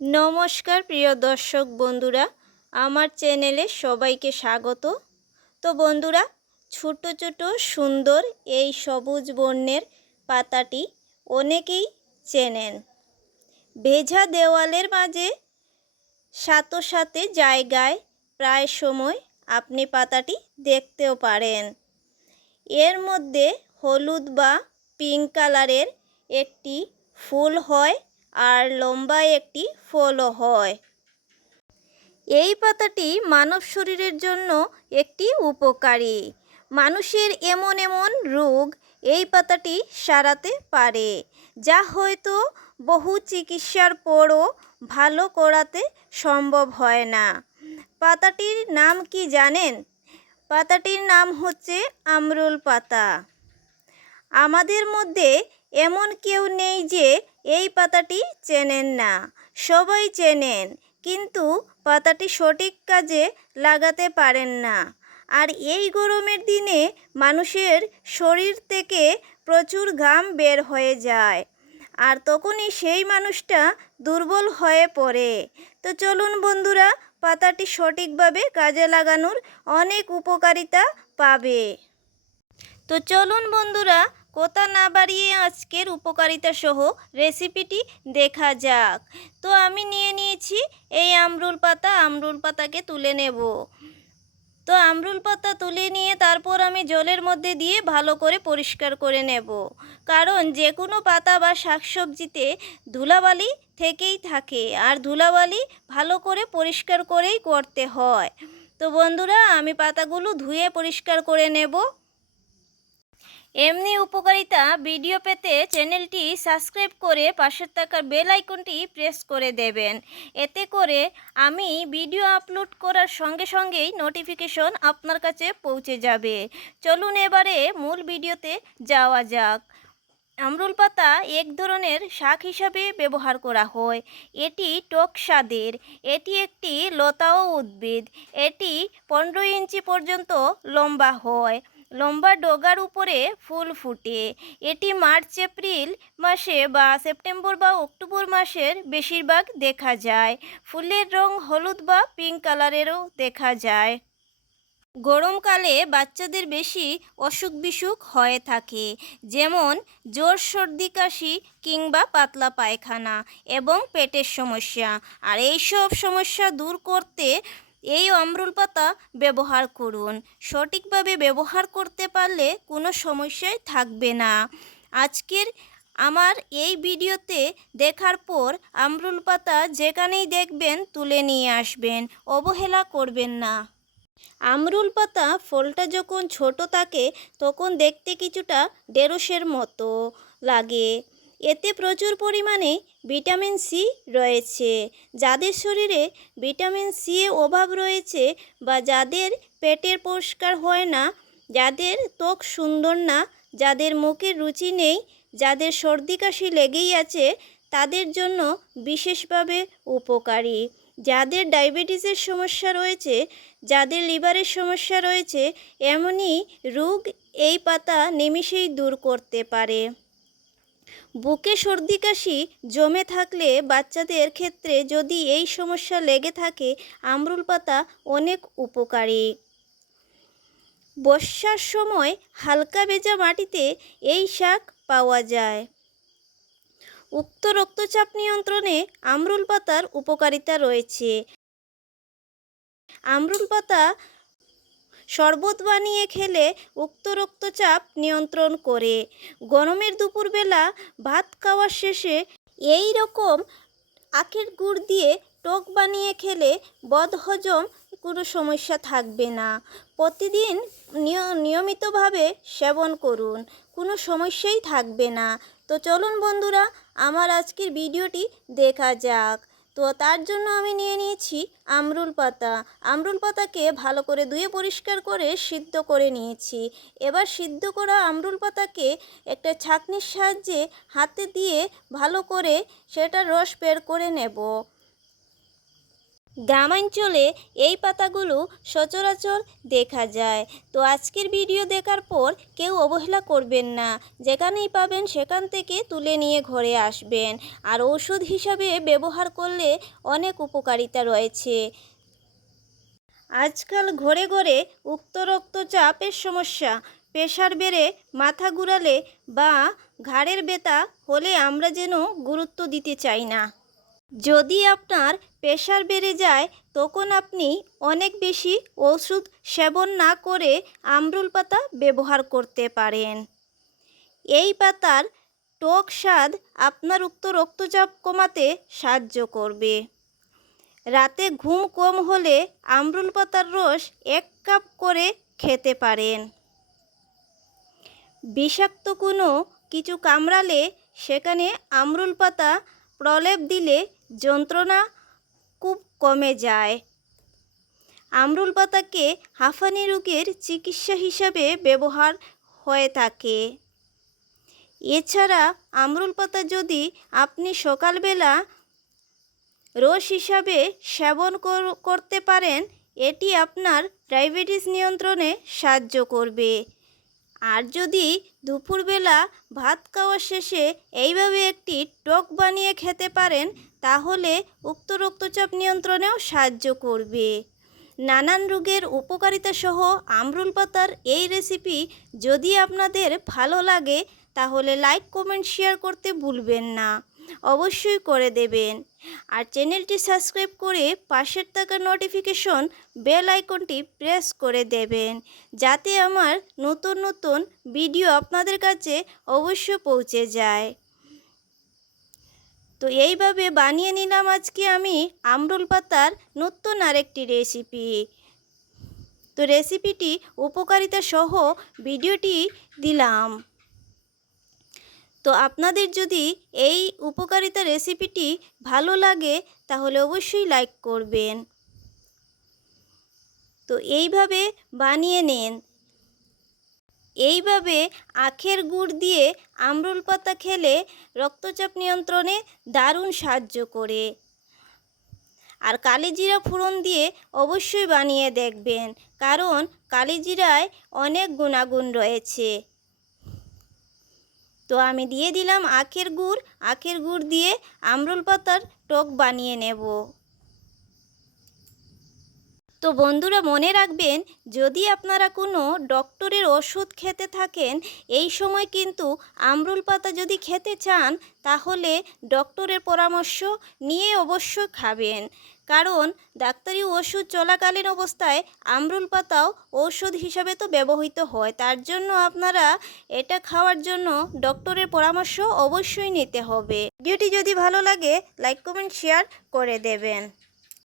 নমস্কার, প্রিয় দর্শক বন্ধুরা। আমার চ্যানেলে সবাইকে স্বাগত। তো বন্ধুরা, ছোট ছোট, সুন্দর এই সবুজ বর্ণের পাতাটি অনেকেই চেনেন। ভেজা দেওয়ালের মাঝে সাথে সাথে জায়গায় প্রায় সময় আপনি পাতাটি দেখতেও পারেন। এর মধ্যে হলুদ বা পিঙ্ক কালারের একটি ফুল হয়। আর লম্বা একটি ফলও হয়। এই পাতাটি মানব শরীরের জন্য একটি উপকারী। মানুষের এমন এমন রোগ এই পাতাটি সারাতে পারে, যা হয়তো বহু চিকিৎসার পরও ভালো করাতে সম্ভব হয় না। পাতাটির নাম কি জানেন? পাতাটির নাম হচ্ছে আমরুল পাতা। আমাদের মধ্যে এমন কেউ নেই যে এই পাতাটি চেনেন না। সবাই চেনেন, কিন্তু পাতাটি সঠিক কাজে লাগাতে পারেন না। আর এই গরমের দিনে মানুষের শরীর থেকে প্রচুর ঘাম বের হয়ে যায়। আর তখনই সেই মানুষটা দুর্বল হয়ে পড়ে। তো চলুন বন্ধুরা, পাতাটি সঠিকভাবে কাজে লাগানোর অনেক উপকারিতা পাবে। তো চলুন বন্ধুরা কথা না বাড়িয়ে আজকের উপকারিতা সহ রেসিপিটি দেখা যাক। তো আমি নিয়ে নিয়েছি এই আমরুল পাতা, আমরুল পাতাকে তুলে নেব। তো আমরুল পাতা তুলে নিয়ে তারপর আমি জলের মধ্যে দিয়ে ভালো করে পরিষ্কার করে নেব। কারণ যে কোনো পাতা বা শাকসবজিতে ধুলাবালি থেকেই থাকে আর ধুলাবালি ভালো করে পরিষ্কার করেই করতে হয়। তো বন্ধুরা, আমি পাতাগুলো ধুয়ে পরিষ্কার করে নেব। এমনি উপকারিতা ভিডিও পেতে চ্যানেলটি সাবস্ক্রাইব করে পাশের থাকার বেল আইকনটি প্রেস করে দেবেন। এতে করে আমি ভিডিও আপলোড করার সঙ্গে সঙ্গেই নোটিফিকেশন আপনার কাছে পৌঁছে যাবে। চলুন এবারে মূল ভিডিওতে যাওয়া যাক। আমরুল পাতা এক ধরনের শাক হিসাবে ব্যবহার করা হয়। এটি টক স্বাদের। এটি একটি লতাও উদ্ভিদ। এটি পনেরো ইঞ্চি পর্যন্ত লম্বা হয়। লম্বা ডগার উপরে ফুল ফুটে। এটি মার্চ, এপ্রিল মাসে বা সেপ্টেম্বর বা অক্টোবর মাসের বেশিরভাগ দেখা যায়। ফুলের রং হলুদ বা পিঙ্ক কালারেরও দেখা যায়। গরমকালে বাচ্চাদের বেশি অসুখ বিসুখ হয়ে থাকে, যেমন জ্বর, সর্দি, কাশি কিংবা পাতলা পায়খানা এবং পেটের সমস্যা। আর এই সব সমস্যা দূর করতে এই অমরুল পাতা ব্যবহার করুন। সঠিকভাবে ব্যবহার করতে পারলে কোনো সমস্যাই থাকবে না। আজকের আমার এই ভিডিওতে দেখার পর আমরুল পাতা যেখানেই দেখবেন তুলে নিয়ে আসবেন, অবহেলা করবেন না। আমরুল পাতা ফলটা যখন ছোট থাকে, তখন দেখতে কিছুটা ঢেঁড়সের মতো লাগে। এতে প্রচুর পরিমাণে ভিটামিন সি রয়েছে। যাদের শরীরে ভিটামিন সি এর অভাব রয়েছে বা যাদের পেটের পরিষ্কার হয় না, যাদের ত্বক সুন্দর না, যাদের মুখের রুচি নেই, যাদের সর্দি কাশি লেগেই আছে, তাদের জন্য বিশেষভাবে উপকারী। যাদের ডায়াবেটিসের সমস্যা রয়েছে, যাদের লিভারের সমস্যা রয়েছে, এমনই রোগ এই পাতা নিমিষেই দূর করতে পারে। বুকে সর্দি কাশি, জমে থাকলে বাচ্চাদের ক্ষেত্রে যদি এই সমস্যা লেগে থাকে, আমরুল পাতা অনেক উপকারী। বর্ষার সময় হালকা ভেজা মাটিতে এই শাক পাওয়া যায়। উক্ত রক্তচাপ নিয়ন্ত্রণে আমরুল পাতার উপকারিতা রয়েছে। আমরুল পাতা শরবত বানিয়ে খেলে উক্ত রক্তচাপ নিয়ন্ত্রণ করে। গরমের দুপুরবেলা ভাত খাওয়ার শেষে এই রকম আখের গুড় দিয়ে টক বানিয়ে খেলে বদহজম কোনো সমস্যা থাকবে না। প্রতিদিন নিয়মিতভাবে সেবন করুন, কোনো সমস্যাই থাকবে না। তো চলুন বন্ধুরা, আমার আজকের ভিডিওটি দেখা যাক। তো তার জন্য আমি নিয়ে নিয়েছি আমরুল পাতা। আমরুল পাতাকে ভালো করে ধুয়ে পরিষ্কার করে সিদ্ধ করে নিয়েছি। এবার সিদ্ধ করা আমরুল পাতাকে একটা ছাঁকনির সাহায্যে হাতে দিয়ে ভালো করে সেটা রস বের করে নেব। গ্রামাঞ্চলে এই পাতাগুলো সচরাচর দেখা যায়। তো আজকের ভিডিও দেখার পর কেউ অবহেলা করবেন না। যেখানেই পাবেন সেখান থেকে তুলে নিয়ে ঘরে আসবেন। আর ওষুধ হিসাবে ব্যবহার করলে অনেক উপকারিতা রয়েছে। আজকাল ঘরে ঘরে উক্ত রক্তচাপের সমস্যা। প্রেশার বেড়ে, মাথা ঘুরালে বা ঘাড়ের ব্যথা হলে আমরা যেন গুরুত্ব দিতে চাই না। যদি আপনার প্রেশার বেড়ে যায়, তখন আপনি অনেক বেশি ওষুধ সেবন না করে আমরুল পাতা ব্যবহার করতে পারেন। এই পাতার টক স্বাদ আপনার উক্ত রক্তচাপ কমাতে সাহায্য করবে। রাতে ঘুম কম হলে আমরুল পাতার রস এক কাপ করে খেতে পারেন। বিষাক্ত কোনো কিছু কামড়ালে সেখানে আমরুল পাতা প্রলেপ দিলে যন্ত্রণা খুব কমে যায়। আমরুল পাতাকে হাঁফানি রোগের চিকিৎসা হিসাবে ব্যবহার হয়ে থাকে। এছাড়া আমরুল পাতা যদি আপনি সকালবেলা রস হিসাবে সেবন করতে পারেন, এটি আপনার ডায়াবেটিস নিয়ন্ত্রণে সাহায্য করবে। আর যদি দুপুরবেলা ভাত খাওয়া শেষে এইভাবে একটি টক বানিয়ে খেতে পারেন, তাহলে উক্ত রক্তচাপ নিয়ন্ত্রণেও সাহায্য করবে। নানান রোগের উপকারিতা সহ আমরুল পাতার এই রেসিপি যদি আপনাদের ভালো লাগে, তাহলে লাইক, কমেন্ট, শেয়ার করতে ভুলবেন না। অবশ্যই করে দেবেন। আর চ্যানেলটি সাবস্ক্রাইব করে পাশের থাকা নোটিফিকেশন বেল আইকনটি প্রেস করে দেবেন, যাতে আমার নতুন নতুন ভিডিও আপনাদের কাছে অবশ্য পৌঁছে যায়। তো এইভাবে বানিয়ে নিলাম আজকে আমি আমরুল পাতার নতুন আরেকটি রেসিপি তো রেসিপিটি উপকারিতা সহ ভিডিওটি দিলাম। তো আপনাদের যদি এই উপকারিতা রেসিপিটি ভালো লাগে, তাহলে অবশ্যই লাইক করবেন। তো এইভাবে বানিয়ে নেন। এইভাবে আখের গুড় দিয়ে আমরুল পাতা খেলে রক্তচাপ নিয়ন্ত্রণে দারুণ সাহায্য করে। আর কালিজিরা ফোড়ন দিয়ে অবশ্যই বানিয়ে দেখবেন, কারণ কালিজিরায় অনেক গুণাগুণ রয়েছে। তো আমি দিয়ে দিলাম আখের গুড়। আখের গুড় দিয়ে আমরুল পাতার টক বানিয়ে নেব। তো বন্ধুরা মনে রাখবেন, যদি আপনারা কোনো ডক্টরের ওষুধ খেতে থাকেন, এই সময় কিন্তু আমরুল পাতা যদি খেতে চান, তাহলে ডক্টরের পরামর্শ নিয়ে অবশ্যই খাবেন। কারণ ডাক্তারি ওষুধ চলাকালীন অবস্থায় আমরুল পাতাও ঔষধ হিসাবে তো ব্যবহৃত হয়। তার জন্য আপনারা এটা খাওয়ার জন্য ডক্টরের পরামর্শ অবশ্যই নিতে হবে। ভিডিওটি যদি ভালো লাগে, লাইক, কমেন্ট, শেয়ার করে দেবেন।